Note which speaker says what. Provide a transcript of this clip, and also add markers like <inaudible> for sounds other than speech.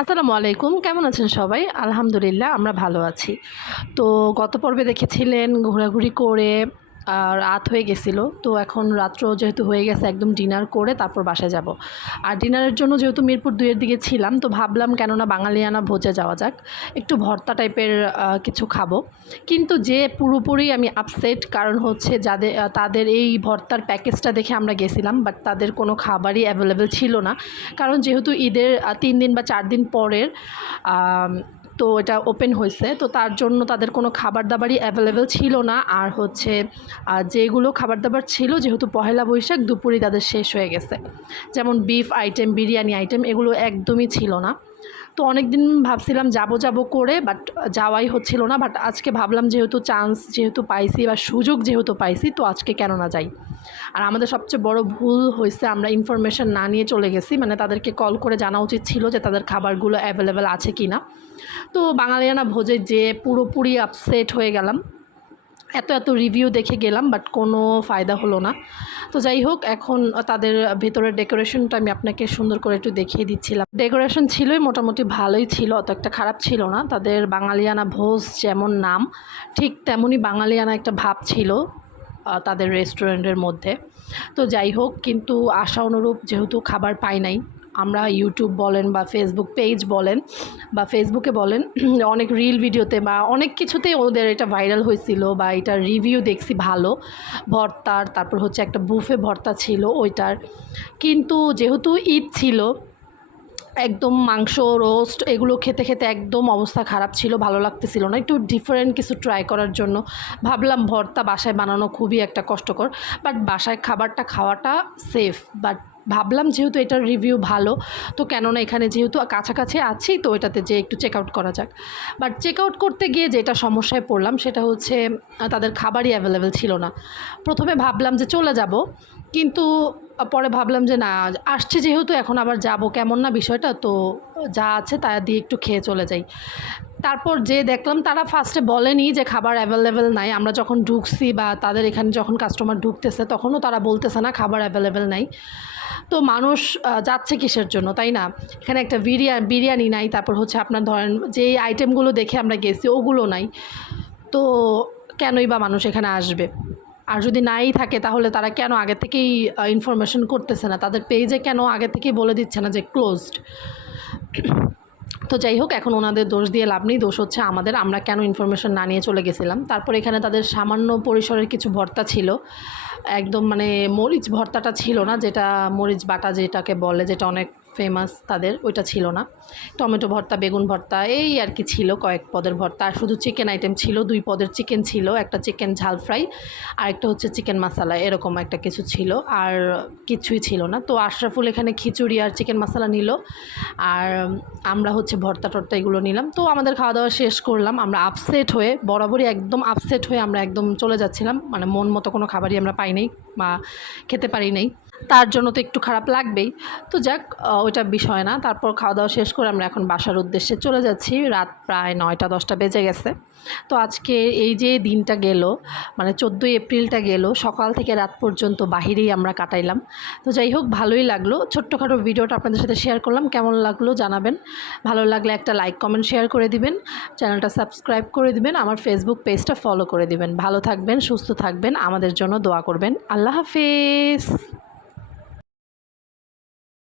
Speaker 1: আসসালামু আলাইকুম। কেমন আছেন সবাই? আলহামদুলিল্লাহ, আমরা ভালো আছি। তো গত পর্বে দেখেছিলেন ঘোরাঘুরি করে আর রাত হয়ে গেছিল। তো এখন রাত্র যেহেতু হয়ে গেছে, একদম ডিনার করে তারপর বাসায় যাব। আর ডিনারের জন্য যেহেতু মিরপুর দুইয়ের দিকে ছিলাম, তো ভাবলাম কেননা বাঙালিয়ানা ভোজে যাওয়া যাক। একটু ভর্তা টাইপের কিছু খাব। কিন্তু যে পুরোপুরি আমি আপসেট কারণ হচ্ছে যাদের তাদের এই ভর্তার প্যাকেজটা দেখে আমরা গেছিলাম বাট তাদের কোনো খাবারই অ্যাভেলেবেল ছিল না। কারণ যেহেতু ঈদের তিন দিন বা চার দিন পরের তো এটা ওপেন হয়েছে। তো তার জন্য তাদের কোনো খাবার দাবারই অ্যাভেলেবেল ছিল না। আর হচ্ছে যেগুলো খাবার দাবার ছিল, যেহেতু পহেলা বৈশাখ দুপুরে তাদের শেষ হয়ে গেছে। যেমন বিফ আইটেম বিরিয়ানি আইটেম এগুলো একদমই ছিল না। তো অনেক দিন ভাবছিলাম যাব যাব করে বাট যাওয়াই হচ্ছিল না। বাট আজকে ভাবলাম যেহেতু চান্স যেহেতু পাইছি বা সুযোগ যেহেতু পাইছি, তো আজকে কেন না যাই। আর আমাদের সবচেয়ে বড় ভুল হয়েছে, আমরা ইনফরমেশন না নিয়ে চলে গেছি। মানে তাদেরকে কল করে জানা উচিত ছিল যে তাদের খাবারগুলো অ্যাভেলেবেল আছে কি না তো বাঙালিয়ানা ভোজে যে পুরোপুরি আপসেট হয়ে গেলাম। এত এত রিভিউ দেখে গেলাম বাট কোনো ফায়দা হলো না। তো যাই হোক, এখন তাদের ভেতরের ডেকোরেশনটা আমি আপনাকে সুন্দর করে একটু দেখিয়ে দিচ্ছিলাম। ডেকোরেশন ছিলই, মোটামুটি ভালোই ছিল, অত একটা খারাপ ছিল না। তাদের বাঙালিয়ানা ভোজ যেমন নাম, ঠিক তেমনই বাঙালিয়ানা একটা ভাব ছিল তাদের রেস্টুরেন্টের মধ্যে। তো যাই হোক, কিন্তু আশা অনুরূপ যেহেতু খাবার পাই নাই আমরা ইউটিউব বলেন বা ফেসবুক পেজ বলেন বা ফেসবুকে বলেন, <clears throat> অনেক রিল ভিডিওতে বা অনেক কিছুতেই ওদের এটা ভাইরাল হয়েছিল বা এটার রিভিউ দেখছি ভালো। ভর্তার, তারপর হচ্ছে একটা বুফে ভর্তা ছিল ওইটার। কিন্তু যেহেতু ঈদ ছিল একদম মাংস রোস্ট এগুলো খেতে খেতে একদম অবস্থা খারাপ ছিল, ভালো লাগতেছিল না। একটু ডিফারেন্ট কিছু ট্রাই করার জন্য ভাবলাম ভর্তা বাসায় বানানো খুবই একটা কষ্টকর বাট বাসায় খাবারটা খাওয়াটা সেফ বাট ভাবলাম যেহেতু এটার রিভিউ ভালো, তো কেননা এখানে যেহেতু কাছাকাছি আছি, তো এটাতে যে একটু চেক আউট করা যাক। বাট চেক আউট করতে গিয়ে যেটা সমস্যায় পড়লাম সেটা হচ্ছে, তাদের খাবারই অ্যাভেলেবেল ছিল না। প্রথমে ভাবলাম যে চলে যাব, কিন্তু পরে ভাবলাম যে না, আসছে যেহেতু, এখন আবার যাব। কেমন না বিষয়টা? তো যা আছে তা দিয়ে একটু খেয়ে চলে যাই। তারপর যে দেখলাম, তারা ফার্স্টে বলেনি যে খাবার অ্যাভেলেবেল নাই। আমরা যখন ঢুকছি বা তাদের এখানে যখন কাস্টমার ঢুকতেছে, তখনও তারা বলতেছে না খাবার অ্যাভেলেবেল নাই। তো মানুষ যাচ্ছে কিসের জন্য, তাই না? এখানে একটা বিরিয়ানি বিরিয়ানি নাই, তারপর হচ্ছে আপনার ধরেন যে আইটেমগুলো দেখে আমরা গেছি, ওগুলো নাই। তো কেনই বা মানুষ এখানে আসবে? আর যদি নাই থাকে তাহলে তারা কেন আগে থেকেই ইনফরমেশন করতেছে না? তাদের পেজে কেন আগে থেকেই বলে দিচ্ছে না যে ক্লোজড তো যাই হোক, এখন ওনাদের দোষ দিয়ে লাভ নেই। দোষ হচ্ছে আমাদের। আমরা কেন ইনফরমেশন না নিয়ে চলে গেছিলাম? তারপর এখানে তাদের সামান্য পরিসরের কিছু ভর্তা ছিল। একদম মানে মরিচ ভর্তাটা ছিল না, যেটা মরিচ বাটা যেটাকে বলে, যেটা অনেক ফেমাস তাদের, ওইটা ছিল না। টমেটো ভর্তা, বেগুন ভর্তা, এই আর কি ছিল কয়েক পদের ভর্তা। আর শুধু চিকেন আইটেম ছিল, দুই পদের চিকেন ছিল, একটা চিকেন ঝাল ফ্রাই আর একটা হচ্ছে চিকেন মশালা এরকম একটা কিছু ছিল। আর কিছুই ছিল না। তো আশরাফুল এখানে খিচুড়ি আর চিকেন মশলা নিল। আর আমরা হচ্ছে ভর্তা টর্তা এগুলো নিলাম। তো আমাদের খাওয়া দাওয়া শেষ করলাম। আমরা আপসেট হয়ে, বরাবরই একদম আপসেট হয়ে আমরা একদম চলে যাচ্ছিলাম। মানে মন মতো কোনো খাবারই আমরা পাই নাই বা খেতে পারি নাই। তার জন্য তো একটু খারাপ লাগবেই। তো যাক ওইটা বিষয় না। তারপর খাওয়া দাওয়া শেষ করে আমরা এখন বাসার উদ্দেশ্যে চলে যাচ্ছি। রাত প্রায় নয়টা, দশটা বেজে গেছে। তো আজকে এই যে দিনটা গেল মানে চোদ্দোই এপ্রিলটা গেল, সকাল থেকে রাত পর্যন্ত বাহিরেই আমরা কাটাইলাম। তো যাই হোক, ভালোই লাগল। ছোট্টখাটো ভিডিওটা আপনাদের সাথে শেয়ার করলাম। কেমন লাগল জানাবেন। ভালো লাগলে একটা লাইক কমেন্ট শেয়ার করে দিবেন। চ্যানেলটা সাবস্ক্রাইব করে দিবেন। আমার ফেসবুক পেজটা ফলো করে দিবেন। ভালো থাকবেন, সুস্থ থাকবেন। আমাদের জন্য দোয়া করবেন। আল্লাহ হাফেজ।